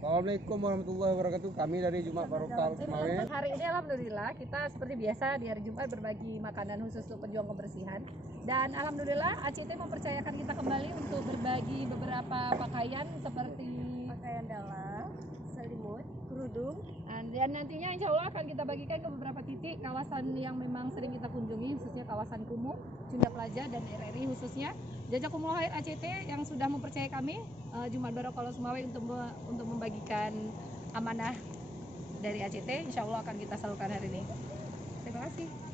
Assalamualaikum warahmatullahi wabarakatuh. Kami dari Jumat Barokah Semawe. Hari ini alhamdulillah kita seperti biasa di hari Jumat berbagi makanan khusus untuk pejuang kebersihan. Dan alhamdulillah ACT mempercayakan kita kembali untuk berbagi beberapa pakaian seperti pakaian dalam, selimut, kerudung, dan nantinya insya Allah akan kita bagikan ke beberapa titik kawasan yang memang sering kita kunjungi, khususnya kawasan Kumuh, Sunda Plaza, dan RRI khususnya. Jazakumullah khair ACT yang sudah mempercayai kami Jumat Barokah Semawe untuk membagikan amanah dari ACT. Insya Allah akan kita salurkan hari ini. Terima kasih.